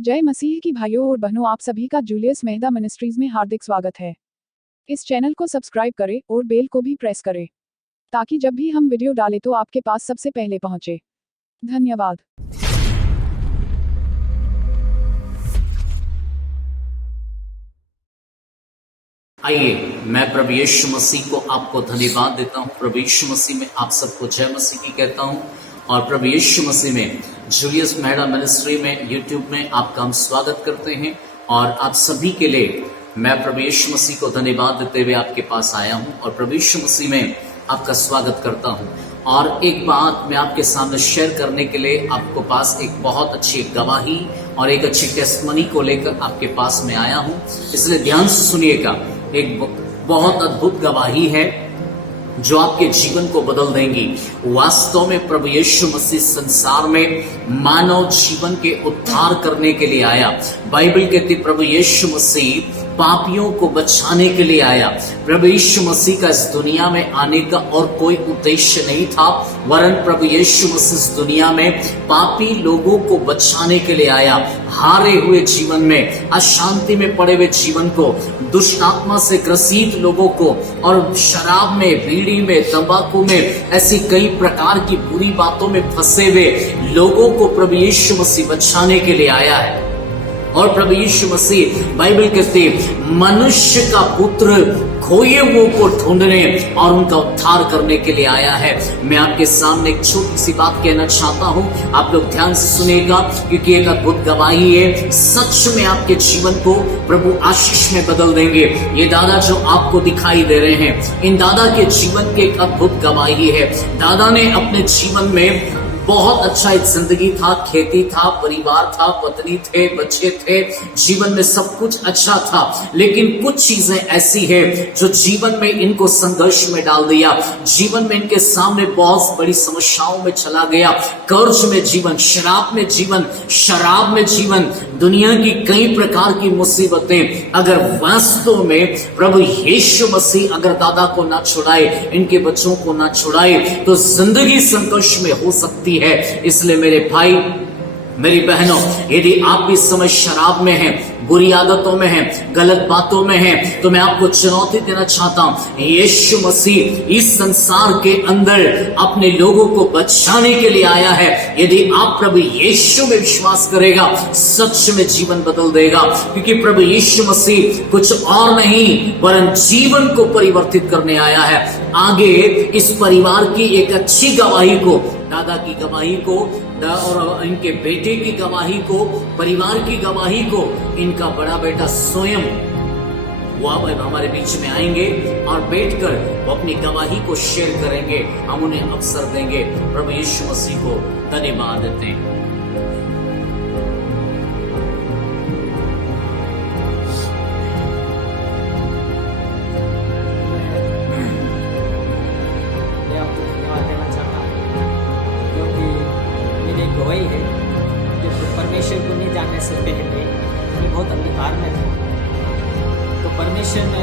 जय मसीह की भाइयों और बहनों, आप सभी का जूलियस मेहता मिनिस्ट्रीज में हार्दिक स्वागत है। इस चैनल को सब्सक्राइब करें और बेल को भी प्रेस करें ताकि जब भी हम वीडियो डालें तो आपके पास सबसे पहले पहुंचे। धन्यवाद। आइए, मैं प्रभु यीशु मसीह को आपको धन्यवाद देता हूँ। प्रभु यीशु मसीह में आप सबको जय मसीह की कहता हूँ और प्रभु यीशु मसीह में जूलियस मेहता मिनिस्ट्री में यूट्यूब में आपका हम स्वागत करते हैं। और आप सभी के लिए मैं प्रभु यीशु मसीह को धन्यवाद देते हुए आपके पास आया हूँ और प्रभु यीशु मसीह में आपका स्वागत करता हूँ। और एक बात मैं आपके सामने शेयर करने के लिए आपको पास एक बहुत अच्छी गवाही और एक अच्छी टेस्टमनी को लेकर आपके पास में आया हूँ, इसलिए ध्यान से सुनिएगा। एक बहुत अद्भुत गवाही है जो आपके जीवन को बदल देंगी। वास्तव में प्रभु यीशु मसीह संसार में मानव जीवन के उद्धार करने के लिए आया। बाइबल कहती प्रभु यीशु मसीह पापियों को बचाने के लिए आया। प्रभु यीशु मसीह का इस दुनिया में आने का और कोई उद्देश्य नहीं था, वरन प्रभु यीशु मसीह इस दुनिया में पापी लोगों को बचाने के लिए आया। हारे हुए जीवन में, अशांति में पड़े हुए जीवन को, दुष्ट आत्मा से ग्रसित लोगों को और शराब में, बीड़ी में, तंबाकू में, ऐसी कई प्रकार की बुरी बातों में फंसे हुए लोगों को प्रभु यीशु मसीह बचाने के लिए आया है। और प्रभु यीशु मसीह बाइबल कहते मनुष्य का पुत्र खोए हुओं को ढूंढने और उनका उद्धार करने के लिए आया है। मैं आपके सामने एक छोटी सी बात कहना चाहता हूं, आप लोग ध्यान से सुनिएगा क्योंकि एक अद्भुत गवाही है। सच में आपके जीवन को प्रभु आशीष में बदल देंगे। ये दादा जो आपको दिखाई दे रहे हैं, इन दादा के जीवन की एक अद्भुत गवाही है। दादा ने अपने जीवन में बहुत अच्छा एक जिंदगी था, खेती था, परिवार था, पत्नी थे, बच्चे थे, जीवन में सब कुछ अच्छा था। लेकिन कुछ चीजें ऐसी है जो जीवन में इनको संघर्ष में डाल दिया। जीवन में इनके सामने बहुत बड़ी समस्याओं में चला गया। कर्ज में जीवन, शराब में जीवन, शराब में जीवन, दुनिया की कई प्रकार की मुसीबतें। अगर वास्तव में प्रभु यीशु मसीह अगर दादा को ना छुड़ाए, इनके बच्चों को ना छुड़ाए, तो जिंदगी संघर्ष में हो सकती है। इसलिए मेरे भाई, मेरी बहनों, यदि आप भी समय शराब में हैं, बुरी आदतों में हैं, गलत बातों में हैं, तो मैं आपको चुनौती देना चाहता हूं। यीशु मसीह इस संसार के अंदर अपने लोगों को बचाने के लिए आया है। यदि आप प्रभु यीशु में विश्वास करेगा, सच में जीवन बदल देगा। क्योंकि प्रभु यीशु मसीह कुछ और नहीं वरन जीवन को परिवर्तित करने आया है। आगे इस परिवार की एक अच्छी गवाही को, दादा की गवाही को और इनके बेटे की गवाही को, परिवार की गवाही को, इनका बड़ा बेटा स्वयं वो अब हमारे बीच में आएंगे और बैठकर वो अपनी गवाही को शेयर करेंगे। हम उन्हें अवसर देंगे। प्रभु यीशु मसीह को धन्यवाद देते हैं। गवाही है जो परमेश्वर को नहीं जानने से पहले हम बहुत अंधकार में थे, तो परमेश्वर ने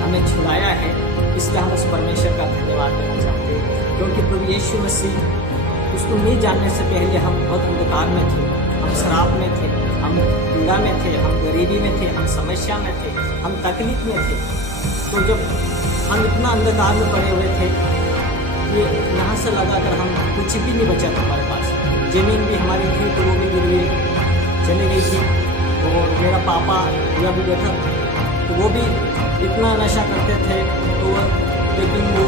हमें छुड़ाया है। इसलिए हम उस परमेश्वर का धन्यवाद देना चाहते हैं। क्योंकि प्रभु यीशु मसीह उसको नहीं जानने से पहले हम बहुत अंधकार में थे, हम शराब में थे, हम पीड़ा में थे, हम गरीबी में थे, हम समस्या में थे, हम तकलीफ में थे। तो जब हम इतना अंधकार में पड़े हुए थे कि यहाँ से लगाकर हम कुछ भी नहीं बचा था हमारे पास। जमीन भी हमारी थी तो वो भी गिरवी चली गई थी। और मेरा पापा पूरा भी बैठा, तो वो भी इतना नशा करते थे तो वो, लेकिन वो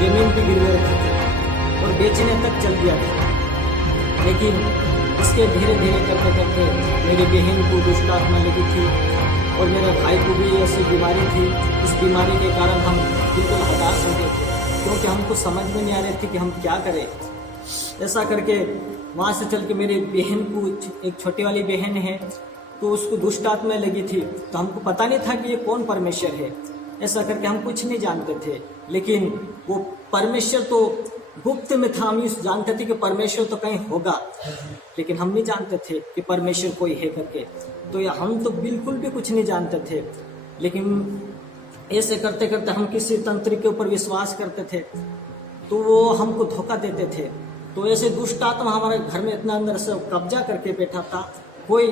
जमीन भी गिरवे रखते थे और बेचने तक चल दिया था। लेकिन इसके धीरे धीरे करते करते मेरी बहन को दुष्ट आत्मा लगी थी और मेरे भाई को भी ऐसी बीमारी थी। इस बीमारी के कारण हम बिल्कुल हताश हो गए थे, क्योंकि हमको समझ में नहीं आ रही थी कि हम क्या करें। ऐसा करके वहाँ से चल के मेरी बहन को, एक छोटी वाली बहन है, तो उसको दुष्ट आत्मा लगी थी। तो हमको पता नहीं था कि ये कौन परमेश्वर है। ऐसा करके हम कुछ नहीं जानते थे, लेकिन वो परमेश्वर तो गुप्त में था। हम जानते थे कि परमेश्वर तो कहीं होगा, लेकिन हम नहीं जानते थे कि परमेश्वर कोई है करके। तो हम तो बिल्कुल भी कुछ नहीं जानते थे। लेकिन ऐसे करते करते हम किसी तंत्र के ऊपर विश्वास करते थे, तो वो हमको धोखा देते थे। तो ऐसे दुष्ट आत्मा हमारे घर में इतना अंदर से कब्जा करके बैठा था। कोई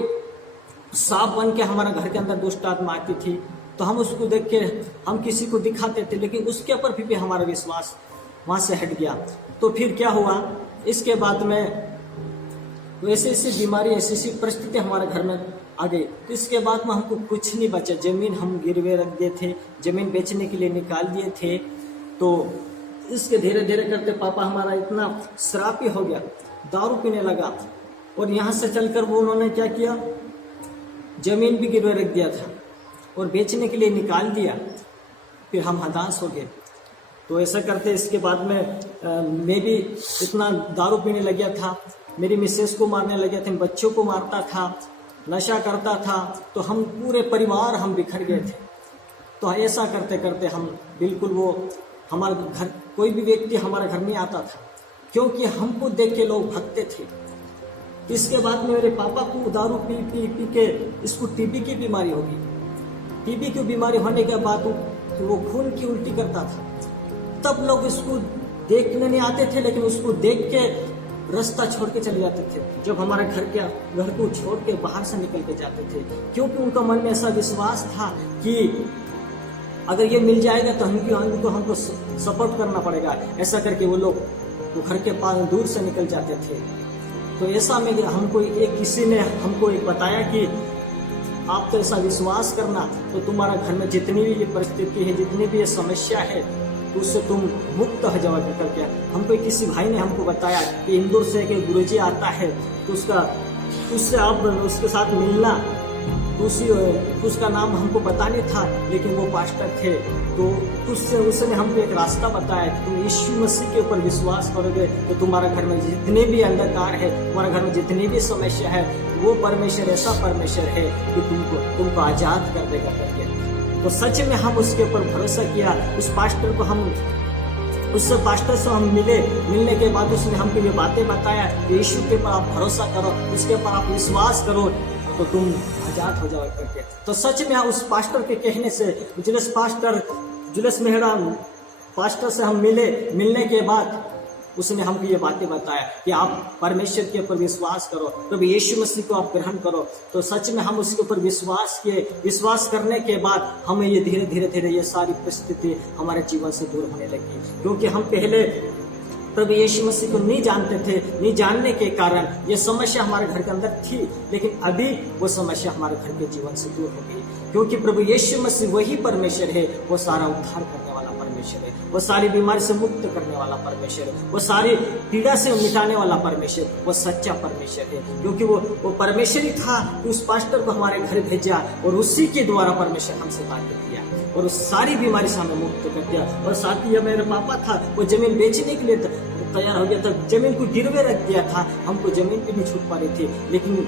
सांप बन के हमारा घर के अंदर दुष्ट आत्मा आती थी, तो हम उसको देख के हम किसी को दिखाते थे, लेकिन उसके ऊपर भी हमारा विश्वास वहाँ से हट गया। तो फिर क्या हुआ, इसके बाद में ऐसी ऐसी बीमारी, ऐसी ऐसी परिस्थिति हमारे घर में आ गई। तो इसके बाद में हमको कुछ नहीं बचा, जमीन हम गिरवे रख दिए थे, जमीन बेचने के लिए निकाल दिए थे। तो इसके धीरे धीरे करते पापा हमारा इतना शराबी हो गया, दारू पीने लगा, और यहाँ से चलकर वो उन्होंने क्या किया, जमीन भी गिरवे रख दिया था और बेचने के लिए निकाल दिया। फिर हम हताश हो गए। तो ऐसा करते इसके बाद में मैं भी इतना दारू पीने लग गया था, मेरी मिसेस को मारने लग गया था, बच्चों को मारता था, नशा करता था। तो हम पूरे परिवार हम बिखर गए थे। तो ऐसा करते करते हम बिल्कुल वो हमारे घर कोई भी व्यक्ति हमारे घर में आता था, क्योंकि हमको देख के लोग भगते थे। इसके बाद में मेरे पापा को दारू पी पी पी के इसको टीबी की बीमारी होगी। टीबी की बीमारी होने के बाद वो खून की उल्टी करता था। तब लोग इसको देखने नहीं आते थे, लेकिन उसको देख के रास्ता छोड़ के चले जाते थे। जब हमारे घर को छोड़ के बाहर से निकल के जाते थे, क्योंकि उनका मन में ऐसा विश्वास था कि अगर ये मिल जाएगा तो हमको सपोर्ट करना पड़ेगा। ऐसा करके वो लोग वो घर के पास दूर से निकल जाते थे। तो ऐसा में हमको किसी ने हमको एक बताया कि आप तो ऐसा विश्वास करना, तो तुम्हारा घर में जितनी भी ये परिस्थिति है, जितनी भी ये समस्या है, तो उससे तुम मुक्त हो जाओ करके। हमको किसी भाई ने हमको बताया कि इंदौर से एक गुरुजी आता है, तो उससे आप उसके साथ मिलना। तो उसका नाम हमको पता नहीं था, लेकिन वो पास्टर थे। तो उसने हमको एक रास्ता बताया कि तुम यीशु मसीह के ऊपर विश्वास करोगे तो तुम्हारा घर में जितने भी अंधकार है, तुम्हारे घर में जितनी भी समस्या है, वो परमेश्वर ऐसा परमेश्वर है कि तुमको आजाद कर देगा करके। तो सच में हम उसके ऊपर भरोसा किया। उस पास्टर से हम मिलने के बाद उसने हमको ये बातें बताया, यीशु के ऊपर आप भरोसा करो, उसके ऊपर आप विश्वास करो, तो तुम आजाद हो जाओ करके। तो सच में उस पास्टर के कहने से जुलस मेहरा पास्टर से हम मिलने के बाद उसने हमको ये बातें बताया कि आप परमेश्वर के ऊपर विश्वास करो, तो यीशु मसीह को आप ग्रहण करो। तो सच में हम उसके ऊपर विश्वास किए। विश्वास करने के बाद हमें ये धीरे धीरे ये सारी परिस्थिति हमारे जीवन से दूर होने लगी, क्योंकि हम पहले प्रभु यीशु मसीह को नहीं जानते थे। नहीं जानने के कारण ये समस्या हमारे घर के अंदर थी, लेकिन अभी वो समस्या हमारे घर के जीवन से दूर हो गई, क्योंकि प्रभु यीशु मसीह वही परमेश्वर है। वो सारा उद्धार करने वाला परमेश्वर है, वो सारी बीमारी से मुक्त करने वाला परमेश्वर है, वो सारी पीड़ा से मिटाने वाला परमेश्वर, वो सच्चा परमेश्वर है। क्योंकि वो परमेश्वर ही था कि उस पास्टर को हमारे घर भेजा, और उसी के द्वारा परमेश्वर हमसे बात किया और उस सारी बीमारी से हमें मुक्त कर दिया। और साथ ही मेरा पापा था, वो जमीन बेचने के लिए तैयार हो गया था, जमीन को गिरवे रख दिया था। हमको जमीन पे भी छूट पा रही थी, लेकिन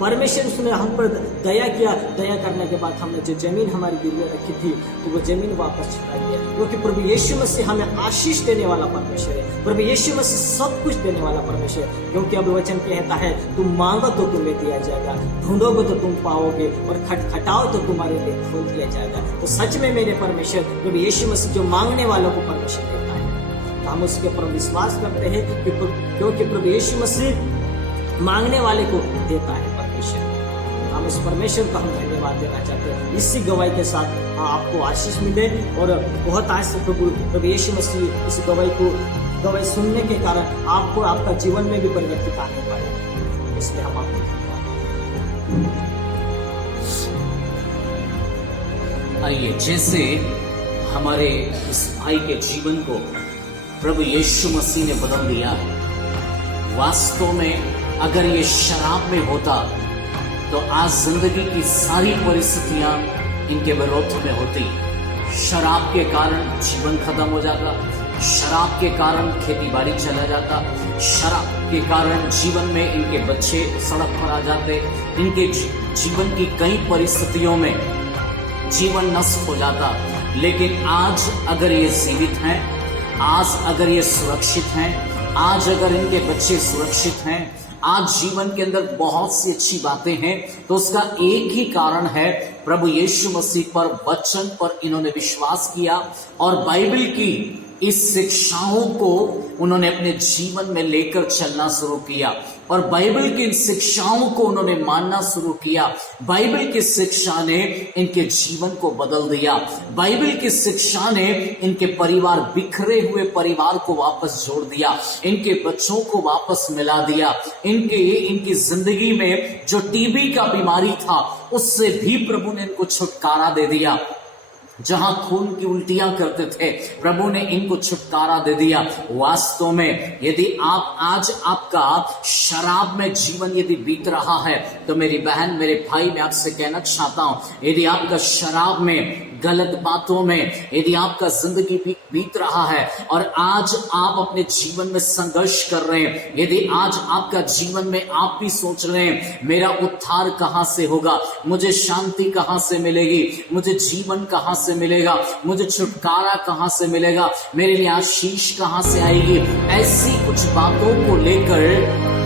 परमेश्वर उसने हम पर दया किया। दया करने के बाद हमने जो जमीन हमारी गिरवे रखी थी, तो वो जमीन वापस छुड़ा दिया। क्योंकि प्रभु यीशु मसीह हमें आशीष देने वाला परमेश्वर है। प्रभु यीशु मसीह सब कुछ देने वाला परमेश्वर है। क्योंकि अब वचन कहता है, तुम मांगो तो तुम्हें दिया जाएगा, ढूंढोगे तो तुम पाओगे, और खटखटाओ तो तुम्हारे लिए खोल दिया जाएगा। तो सच में मेरे परमेश्वर प्रभु यीशु मसीह जो मांगने वालों को परमेश्वर देता है, तो हम उसके ऊपर विश्वास करते हैं, क्योंकि प्रभु यीशु मसीह मांगने वाले को देता है परमेश्वर। हम इस परमेश्वर का हम धन्यवाद देना चाहते हैं। इसी गवाही के साथ आपको आशीष मिले, और बहुत आज से प्रभु यीशु मसीह इस गवाही सुनने के कारण आपको आपका जीवन में भी परिवर्तित आने पाए। इसलिए हम आपको आइए, जैसे हमारे इस भाई के जीवन को प्रभु यीशु मसीह ने बदल दिया है। वास्तव में अगर ये शराब में होता तो आज जिंदगी की सारी परिस्थितियां इनके विरोध में होती। शराब के कारण जीवन खत्म हो जाता, शराब के कारण खेती बाड़ी चला जाता, शराब के कारण जीवन में इनके बच्चे सड़क पर आ जाते, इनके जीवन की कई परिस्थितियों में जीवन नष्ट हो जाता। लेकिन आज अगर ये जीवित हैं, आज अगर ये सुरक्षित हैं, आज अगर इनके बच्चे सुरक्षित हैं, आज जीवन के अंदर बहुत सी अच्छी बातें हैं, तो उसका एक ही कारण है, प्रभु यीशु मसीह पर, वचन पर इन्होंने विश्वास किया और बाइबल की इस शिक्षाओं को उन्होंने अपने जीवन में लेकर चलना शुरू किया। और बाइबल की इन शिक्षाओं को उन्होंने मानना शुरू किया। बाइबल की शिक्षा ने इनके जीवन को बदल दिया। बाइबल की शिक्षा ने इनके परिवार, बिखरे हुए परिवार को वापस जोड़ दिया, इनके बच्चों को वापस मिला दिया। इनकी जिंदगी में जो टीबी का बीमारी था उससे भी प्रभु ने इनको छुटकारा दे दिया। जहां खून की उल्टियां करते थे, प्रभु ने इनको छुटकारा दे दिया। वास्तव में यदि आप आज आपका शराब में जीवन यदि बीत रहा है, तो मेरी बहन, मेरे भाई, मैं आपसे कहना चाहता हूं, यदि आपका शराब में, गलत बातों में यदि आपका जिंदगी बीत रहा है और आज आप अपने जीवन में संघर्ष कर रहे हैं, यदि आज आपका जीवन में आप भी सोच रहे हैं मेरा उद्धार कहां से होगा, मुझे शांति कहां से मिलेगी, मुझे जीवन कहां से मिलेगा, मुझे छुटकारा कहां से मिलेगा, मेरे लिए आशीष कहां से आएगी, ऐसी कुछ बातों को लेकर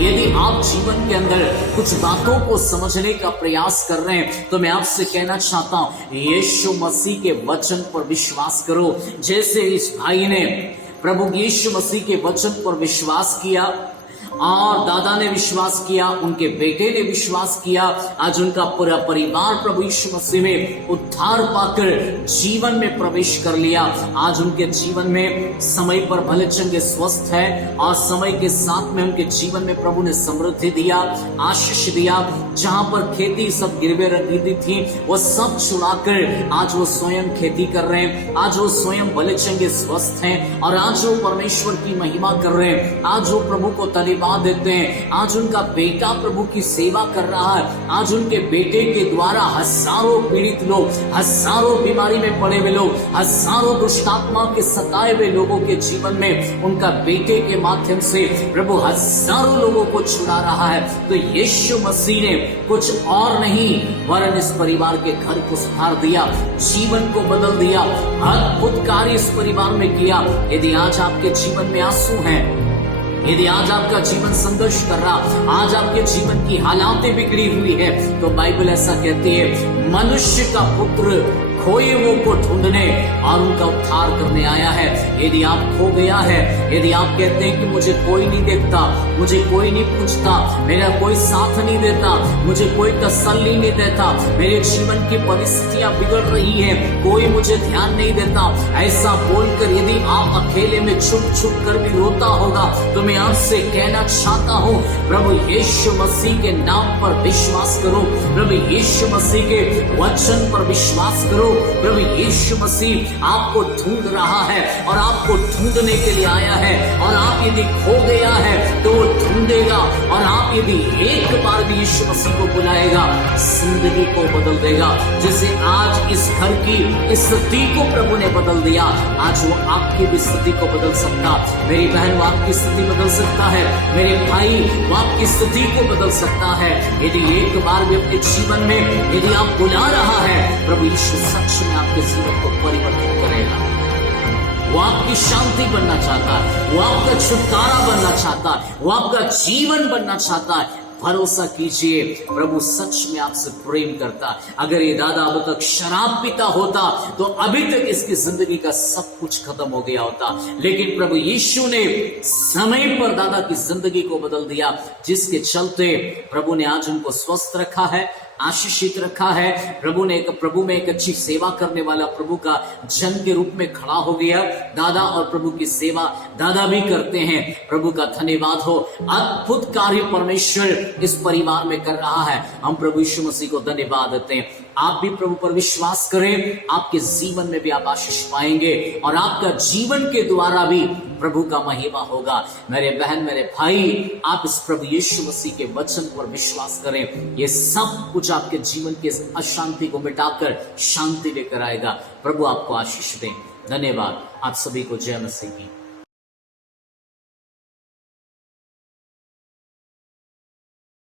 यदि आप जीवन के अंदर कुछ बातों को समझने का प्रयास कर रहे हैं, तो मैं आपसे कहना चाहता हूं, यीशु मसीह के वचन पर विश्वास करो। जैसे इस भाई ने प्रभु यीशु मसीह के वचन पर विश्वास किया और दादा ने विश्वास किया, उनके बेटे ने विश्वास किया, आज उनका पूरा परिवार प्रभु यीशु मसीह में उद्धार पाकर जीवन में प्रवेश कर लिया। आज उनके जीवन में समय पर भले चंगे स्वस्थ है और समय के साथ में उनके जीवन में प्रभु ने समृद्धि दिया, आशीष दिया। जहां पर खेती सब गिरवे रखी थी, वो सब छुड़ाकर आज वो स्वयं खेती कर रहे हैं, आज वो स्वयं भले चंगे स्वस्थ हैं और आज वो परमेश्वर की महिमा कर रहे हैं, आज वो प्रभु को धन्यवाद देते हैं। आज उनका बेटा प्रभु की सेवा कर रहा है। आज उनके बेटे के द्वारा हजारों पीड़ित लोग, हजारों बीमारी में पड़े हुए लोग, हजारों दुष्टात्मा के सताए हुए लोगों के जीवन में उनका बेटे के माध्यम से प्रभु हजारों लोगों को छुड़ा रहा है। तो यीशु मसीह ने कुछ और नहीं वरन इस परिवार के घर को सुधार दिया, जीवन को बदल दिया, अद्भुत कार्य इस परिवार में किया। यदि आज आपके जीवन में आंसू हैं, यदि आज आपका जीवन संघर्ष कर रहा, आज आपके जीवन की हालातें बिगड़ी हुई है, तो बाइबल ऐसा कहती है, मनुष्य का पुत्र खोए हुओं को ढूंढने और उनका उद्धार करने आया है। यदि आप खो गया है, यदि आप कहते हैं कि मुझे कोई नहीं देखता, मुझे कोई नहीं पूछता, मेरा कोई साथ नहीं देता, मुझे कोई तसल्ली नहीं देता, मेरे जीवन की परिस्थितियां बिगड़ रही हैं, कोई मुझे ध्यान नहीं देता, ऐसा बोलकर यदि आप अकेले में छुप छुप कर भी रोता होगा, तो मैं आपसे कहना चाहता हूँ, प्रभु यीशु मसीह के नाम पर विश्वास करो, प्रभु यीशु मसीह के वचन पर विश्वास करो। प्रभु यीशु मसीह आपको ढूंढ रहा है और आपको ढूंढने के लिए आया है। और आप यदि खो गया है तो वो ढूंढेगा, और आप यदि एक बार भी यीशु मसीह को बुलाएगा, जिंदगी को बदल देगा। जैसे आज इस घर की स्थिति को प्रभु ने बदल दिया, आज वो आपकी भी स्थिति को बदल सकता। मेरी बहन, वो आपकी स्थिति बदल सकता है। मेरे भाई, वो आपकी स्थिति को बदल सकता है। यदि एक बार भी अपने जीवन में यदि आप बुला रहा है, प्रभु यीशु सच में आपके जीवन को परिवर्तित करेगा। वो आपकी शांति बनना चाहता है, वो आपका छुटकारा बनना चाहता है, वो आपका जीवन बनना चाहता है। भरोसा कीजिए, प्रभु सच में आपसे प्रेम करता। अगर ये दादा अब तक शराब पीता होता तो अभी तक इसकी जिंदगी का सब कुछ खत्म हो गया होता, लेकिन प्रभु यीशु ने समय पर दादा की जिंदगी को बदल दिया, जिसके चलते प्रभु ने आज उनको स्वस्थ रखा है, आशीषित रखा है। प्रभु में एक अच्छी सेवा करने वाला प्रभु का जन के रूप में खड़ा हो गया। दादा और प्रभु की सेवा दादा भी करते हैं। प्रभु का धन्यवाद हो, अद्भुत कार्य परमेश्वर इस परिवार में कर रहा है। हम प्रभु यीशु मसीह को धन्यवाद देते हैं। आप भी प्रभु पर विश्वास करें, आपके जीवन में भी आप आशीष पाएंगे और आपका जीवन के द्वारा भी प्रभु का महिमा होगा। मेरे बहन, मेरे भाई, आप इस प्रभु यीशु मसीह के वचन पर विश्वास करें। ये सब कुछ आपके जीवन की अशांति को मिटाकर शांति लेकर आएगा। प्रभु आपको आशीष दें। धन्यवाद। आप सभी को जय मसीह की।